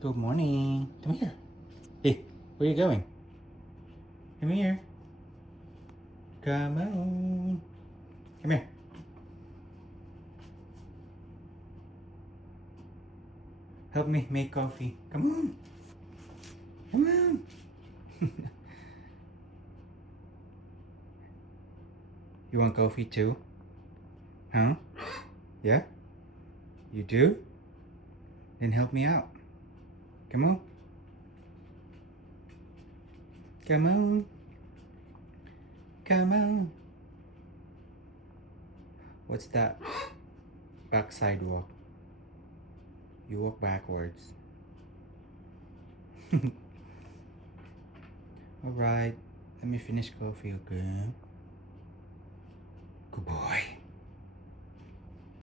Good morning. Come here. Hey, where are you going? Come here. Come on. Come here. Help me make coffee. Come on. Come on. You want coffee too? Huh? Yeah? You do? Then help me out. Come on. Come on. Come on. What's that? Backside walk. You walk backwards. Alright. Let me finish coffee, okay? Good boy.